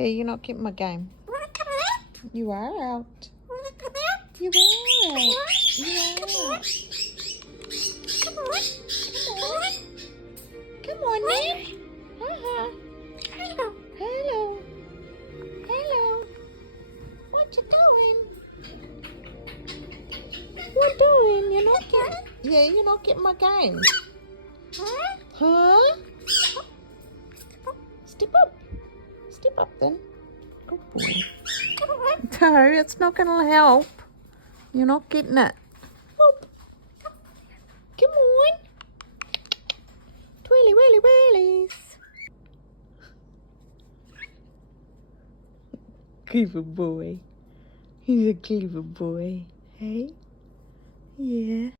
Hey, you're not getting my game. You are out. You are out. You are out. Come on, then. Hello. Hello. What you doing? What doing? You're not getting... Yeah, you're not getting my game. Huh? Step up. Step up, then. Good boy. No, it's not going to help. You're not getting it. Whoop. Come on. Twirly, whirly, whirlies. Clever boy. He's a clever boy. Hey? Yeah.